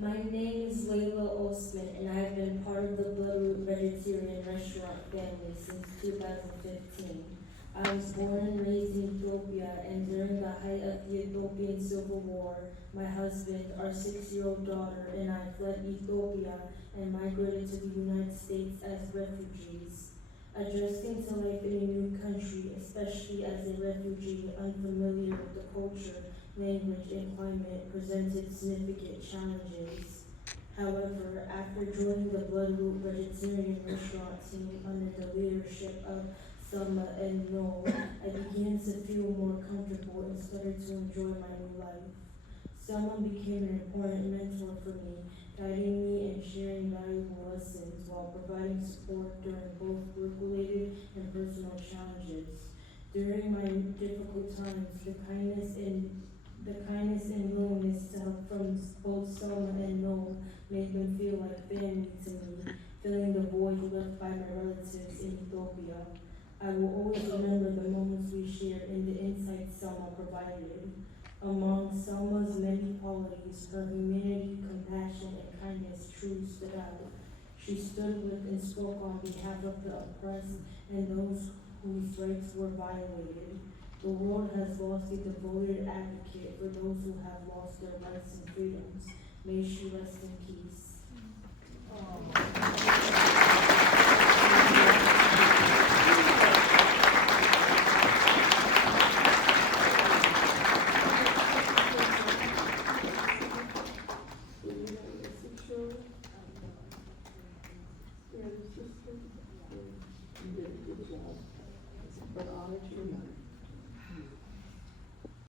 My name is Layla Osman, and I have been part of the Bloodroot Vegetarian Restaurant family since 2015. I was born and raised in Ethiopia, and during the height of the Ethiopian Civil War, my husband, our 6-year-old daughter, and I fled Ethiopia and migrated to the United States as refugees. Adjusting to life in a new country, especially as a refugee unfamiliar with the culture, language, and climate, presented significant challenges. However, after joining the Bloodroot Vegetarian Restaurant team under the leadership of Selma and Noel, I began to feel more comfortable and started to enjoy my new life. Someone became an important mentor for me, guiding me and sharing valuable lessons while providing support during both work-related and personal challenges. During my difficult times, the kindness and willingness to help from both Selma and Noel made them feel like family to me, filling the void left by my relatives in Ethiopia. I will always remember the moments we shared and the insights Selma provided. Among Selma's many qualities, her humanity, compassion, and kindness truly stood out. She stood with and spoke on behalf of the oppressed and those whose rights were violated. The world has lost a devoted advocate for those who have lost their rights and freedoms. May she rest in peace. You did a good job.